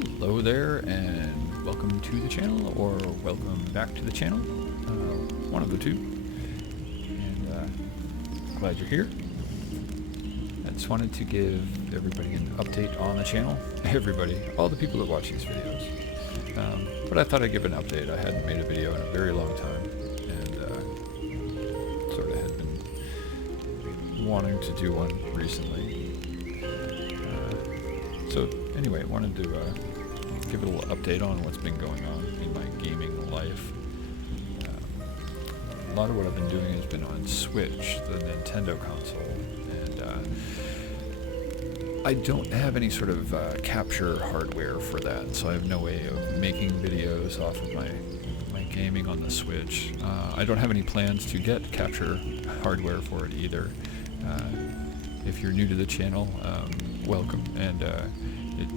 Hello there, and welcome to the channel, or welcome back to the channel. One of the two. And glad you're here. I just wanted to give everybody an update on the channel. Everybody, all the people that watch these videos. But I thought I'd give an update. I hadn't made a video in a very long time, and sort of had been wanting to do one recently. So anyway, I wanted to give a little update on what's been going on in my gaming life. A lot of what I've been doing has been on Switch, the Nintendo console, and I don't have any sort of capture hardware for that, so I have no way of making videos off of my gaming on the Switch. I don't have any plans to get capture hardware for it either. If you're new to the channel, welcome, and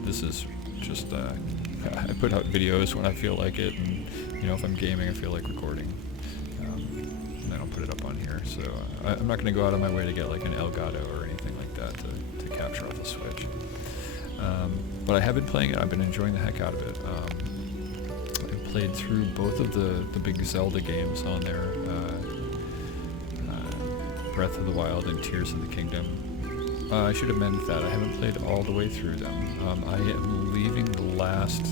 this is just I put out videos when I feel like it, and if I'm gaming I feel like recording, and I don't put it up on here, so I'm not going to go out of my way to get like an Elgato or anything like that to capture off the Switch, but I have been playing it. I've been enjoying the heck out of it. I played through both of the big Zelda games on there, Breath of the Wild and Tears of the Kingdom. I should have meant that I haven't played all the way through them. I am leaving the last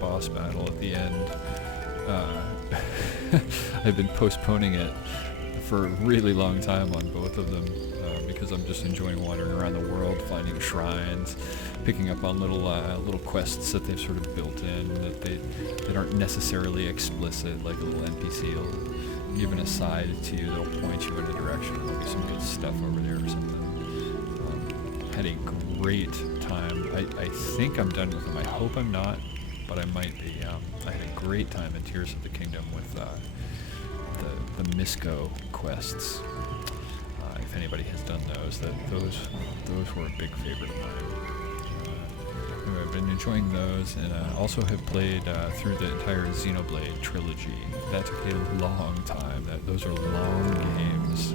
boss battle at the end. I've been postponing it for a really long time on both of them because I'm just enjoying wandering around the world, finding shrines, picking up on little quests that they've sort of built in that aren't necessarily explicit, like a little NPC will give an aside to you that'll point you in a direction. There'll be some good stuff over there or something. Had a great time. I think I'm done with them. I hope I'm not, but I might be. I had a great time in Tears of the Kingdom with the Misco quests. If anybody has done those, those were a big favorite of mine. Anyway, I've been enjoying those, and also have played through the entire Xenoblade trilogy. That took a long time. Those are long games,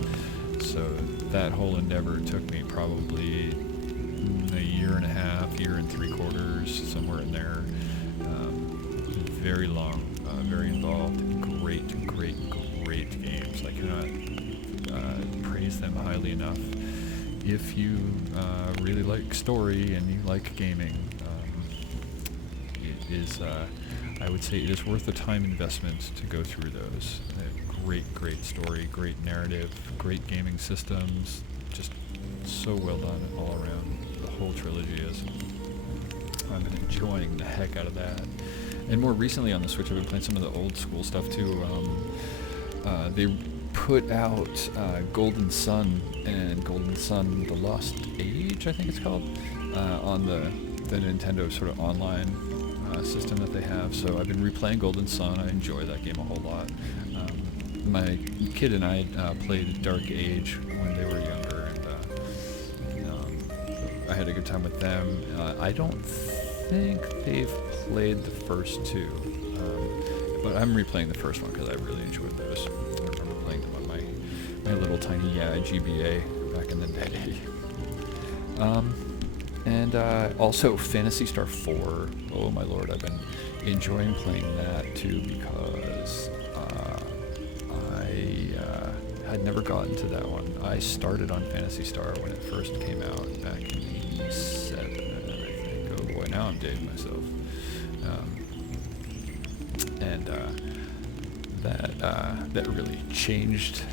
so that whole endeavor took me probably a year and a half, year and 3/4, somewhere in there. Very long, very involved, great games. I cannot praise them highly enough. If you really like story and you like gaming, it is, I would say it is worth the time investment to go through those. Great story, great narrative, great gaming systems, just so well done all around. The whole trilogy is. I've been enjoying the heck out of that. And more recently on the Switch, I've been playing some of the old school stuff too. They put out Golden Sun and Golden Sun The Lost Age, I think it's called, on the Nintendo sort of online system that they have. So I've been replaying Golden Sun. I enjoy that game a whole lot. My kid and I played Dark Age when they were younger, and I had a good time with them. I don't think they've played the first two, but I'm replaying the first one because I really enjoyed those. I remember playing them on my little tiny GBA back in the day. And also Phantasy Star 4. Oh my lord, I've been enjoying playing that too because I had never gotten to that one. I started on Phantasy Star when it first came out back in '87, I think. Oh boy, now I'm dating myself. That really changed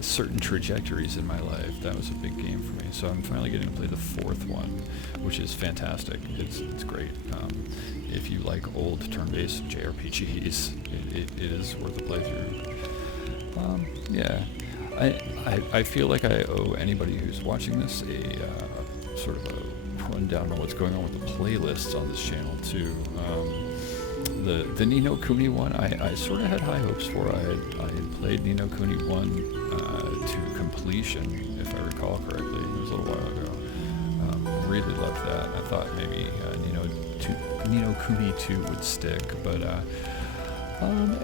certain trajectories in my life. That was a big game for me. So I'm finally getting to play the fourth one, which is fantastic. It's great. If you like old turn-based JRPGs, it is worth a playthrough. Yeah, I feel like I owe anybody who's watching this a sort of a rundown on what's going on with the playlists on this channel too. The Ni no Kuni one, I sort of had high hopes for. I had played Ni no Kuni 1 to completion, if I recall correctly. It was a little while ago. Really loved that. I thought maybe Ni no Kuni 2 would stick, but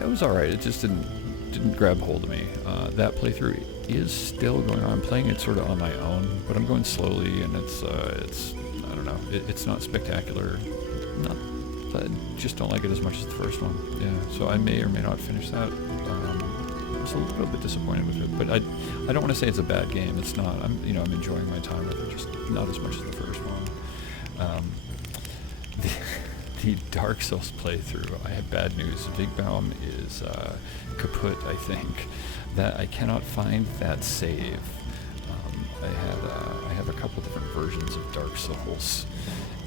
it was alright. It just didn't grab hold of me. That playthrough is still going on. I'm playing it sort of on my own, but I'm going slowly, and it's I don't know. It's not spectacular. Not, I just don't like it as much as the first one. Yeah, so I may or may not finish that. I was a little bit disappointed with it, but I don't want to say it's a bad game. It's not. I'm enjoying my time with it, just not as much as the first one. The Dark Souls playthrough, I have bad news. Vigbaum is kaput, I think. That I cannot find that save. I have a couple different versions of Dark Souls,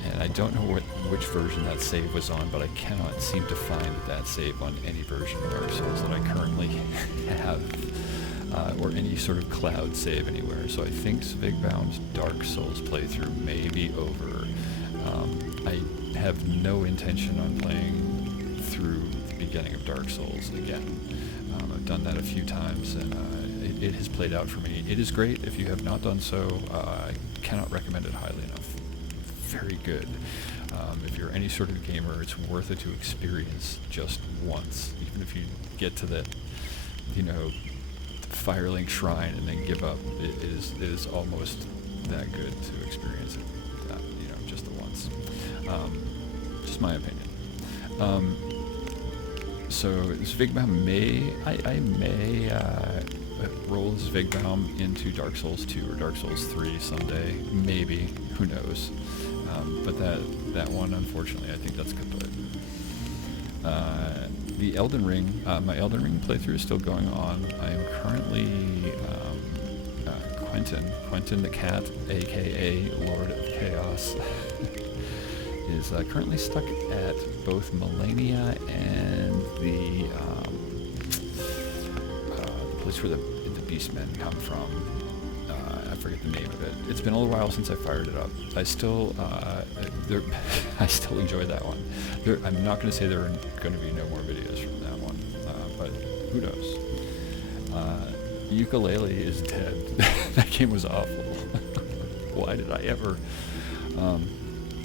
and I don't know which version that save was on, but I cannot seem to find that save on any version of Dark Souls that I currently have, or any sort of cloud save anywhere. So I think Vigbaum's Dark Souls playthrough may be over. I have no intention on playing through the beginning of Dark Souls again. I've done that a few times, and it has played out for me. It is great. If you have not done so, I cannot recommend it highly enough. Very good. If you're any sort of gamer, it's worth it to experience just once, even if you get to the, Firelink Shrine and then give up. It is almost that good to experience it, just the once. Just my opinion. So Vigbaum I may roll Vigbaum into Dark Souls 2 or Dark Souls 3 someday, maybe, who knows. But that one, unfortunately, I think that's kaput. The Elden Ring, my Elden Ring playthrough is still going on. I am currently Quentin the cat, aka Lord of Chaos, is currently stuck at both Melania and the place where the Beastmen come from. I forget the name of it. It's been a little while since I fired it up. I still enjoy that one. I'm not going to say there are going to be no more videos from that one, but who knows? Ukulele is dead. That game was awful. Why did I ever?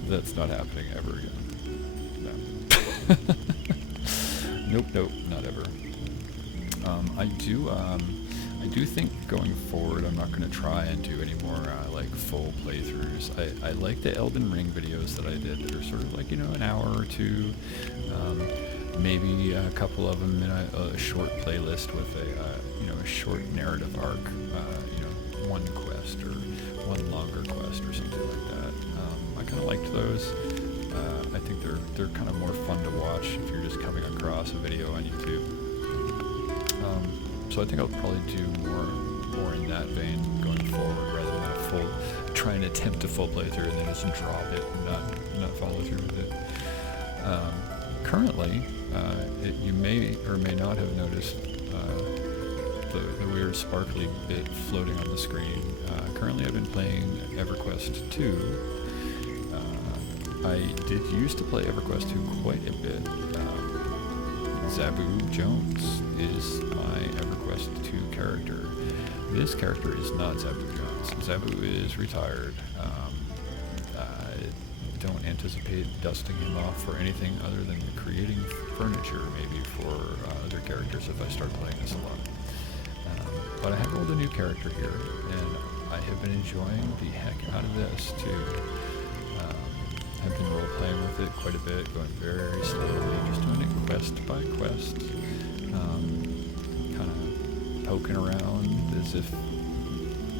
That's not happening ever again. No. Nope, not ever. I do think going forward, I'm not going to try and do any more full playthroughs. I like the Elden Ring videos that I did. They're sort of like, an hour or two, maybe a couple of them in a short playlist with a short narrative arc, one quest or one longer quest or something like that. I kind of liked those. I think they're kind of more fun to watch if you're just coming across a video on YouTube. So I think I'll probably do more in that vein going forward, rather than try and attempt a full playthrough and then just drop it and not follow through with it. Currently, you may or may not have noticed the weird sparkly bit floating on the screen. Currently, I've been playing EverQuest 2. I did used to play EverQuest 2 quite a bit. Zabu Jones is my EverQuest 2 character. This character is not Zabu Jones. Zabu is retired. I don't anticipate dusting him off for anything other than creating furniture, maybe for other characters if I start playing this a lot. But I have rolled a new character here, and I have been enjoying the heck out of this too. I've been role-playing with it quite a bit, going very slowly, just doing it quest by quest, kind of poking around as if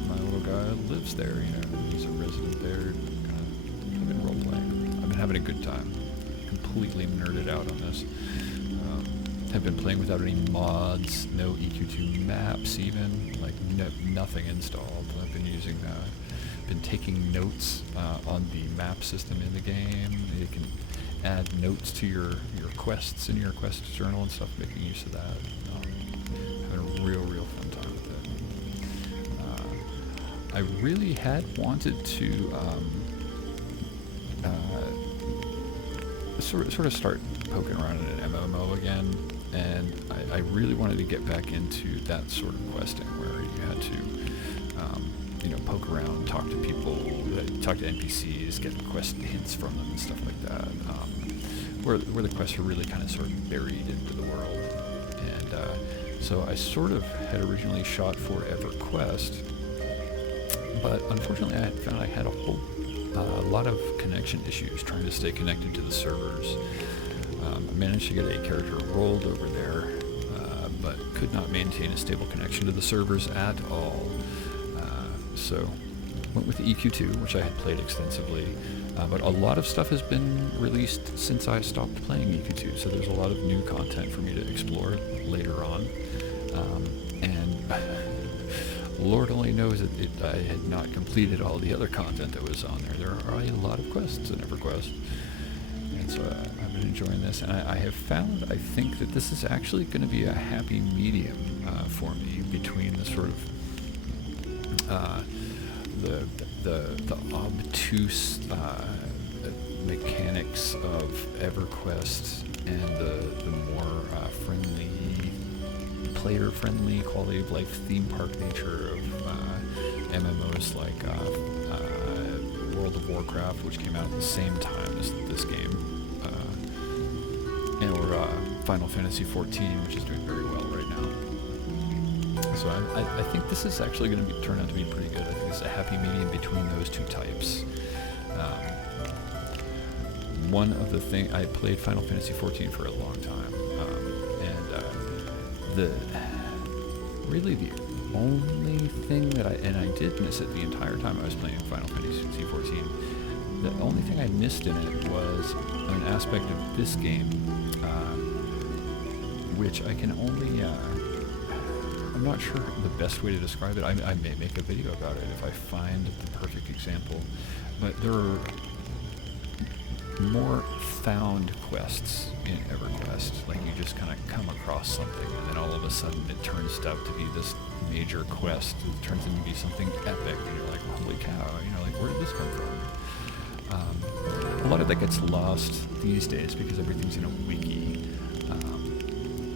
my little guy lives there, he's a resident there. I've been role-playing. I've been having a good time. Completely nerded out on this. Have been playing without any mods, no EQ2 maps even, nothing installed. I've been using been taking notes on the map system in the game. You can add notes to your quests in your quest journal and stuff, making use of that. Having a real fun time with it. I really had wanted to sort of start poking around in an MMO again, and I really wanted to get back into that sort of questing where you had to poke around, talk to people, talk to NPCs, get quest hints from them and stuff like that, where the quests are really kind of sort of buried into the world. And so I sort of had originally shot for EverQuest, but unfortunately I found I had a whole a lot of connection issues trying to stay connected to the servers. I managed to get a character rolled over there, but could not maintain a stable connection to the servers at all. So went with EQ2, which I had played extensively, but a lot of stuff has been released since I stopped playing EQ2, so there's a lot of new content for me to explore later on. And Lord only knows that I had not completed all the other content that was on there. There are a lot of quests in EverQuest. And so I've been enjoying this, and I have found, I think, that this is actually going to be a happy medium for me between the sort of the obtuse mechanics of EverQuest and the more friendly, player-friendly, quality of life, theme park nature of MMOs like World of Warcraft, which came out at the same time as this game, or Final Fantasy XIV, which is doing very well right now. So I think this is actually going to turn out to be pretty good. I think it's a happy medium between those two types. One of the things, I played Final Fantasy XIV for a long time, and really the only thing that I did miss it the entire time I was playing Final Fantasy XIV, the only thing I missed in it was an aspect of this game, which I can only, I'm not sure the best way to describe it. I may make a video about it if I find the perfect example, but there are more found quests in EverQuest. Like, you just kind of come across something, and then all of a sudden it turns out to be this major quest. It turns into be something epic, and you're like, holy cow, like, where did this come from? A lot of that gets lost these days because everything's in a wiki,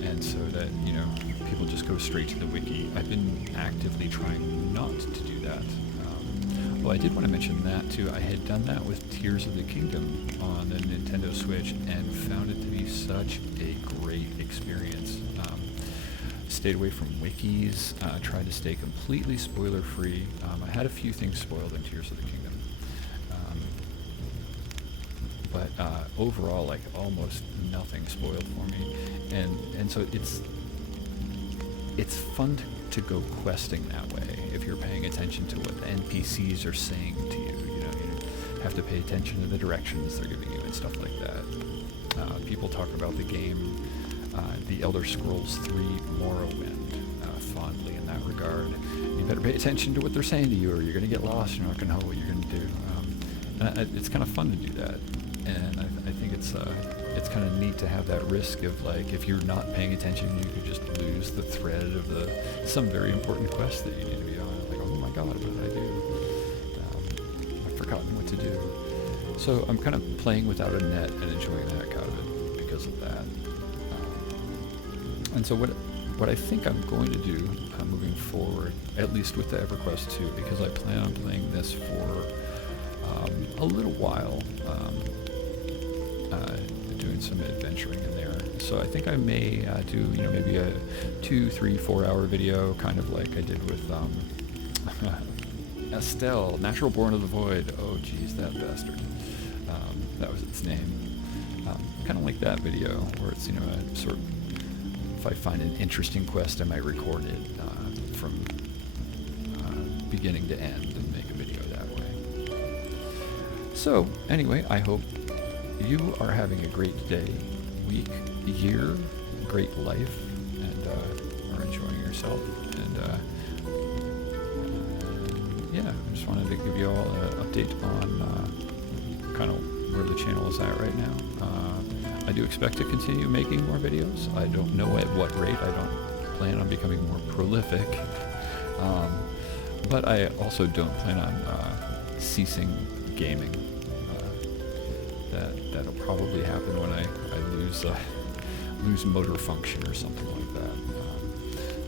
and so that, people just go straight to the wiki. I've been actively trying not to do that. Well, I did want to mention that too. I had done that with Tears of the Kingdom on the Nintendo Switch and found it to be such a great experience. Stayed away from wikis, tried to stay completely spoiler-free. I had a few things spoiled in Tears of the Kingdom. But overall, like, almost nothing spoiled for me. And so it's fun to go questing that way if you're paying attention to what the NPCs are saying to you. You have to pay attention to the directions they're giving you and stuff like that. People talk about the game, The Elder Scrolls 3 Morrowind, fondly in that regard. You better pay attention to what they're saying to you, or you're going to get lost. You're not going to know what you're going to do. And it's kind of fun to do that, and I think it's kind of neat to have that risk of, like, if you're not paying attention, you could just lose the thread of some very important quest that you need to be on. Like, oh my god, what did I do? I've forgotten what to do. So I'm kind of playing without a net and enjoying the heck out of it because of that. And so what I think I'm going to do moving forward, at least with the EverQuest 2, because I plan on playing this for a little while, doing some adventuring in there. So I think I may do, maybe a 2, 3, 4 hour video, kind of like I did with Estelle, Natural Born of the Void. Oh geez, that bastard. That was its name. Kind of like that video, where it's, a sort of, if I find an interesting quest, I might record it from beginning to end and make a video that way. So anyway, I hope you are having a great day, week, year, great life, and are enjoying yourself. And yeah, I just wanted to give you all an update on kind of where the channel is at right now. I do expect to continue making more videos. I don't know at what rate. I don't plan on becoming more prolific. But I also don't plan on ceasing gaming. That'll probably happen when I lose motor function or something like that.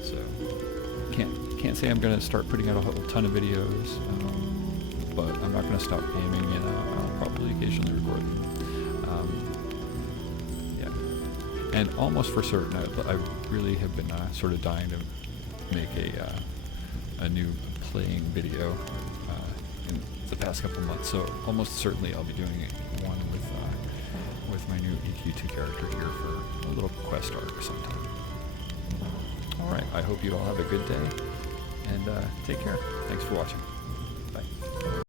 So can't say I'm going to start putting out a whole ton of videos, but I'm not going to stop gaming, and I'll probably occasionally record them. Yeah, and almost for certain, I really have been sort of dying to make a new playing video. And the past couple months. So almost certainly I'll be doing one with my new EQ2 character here for a little quest arc sometime. All right, I hope you all have a good day, and take care. Thanks for watching. Bye.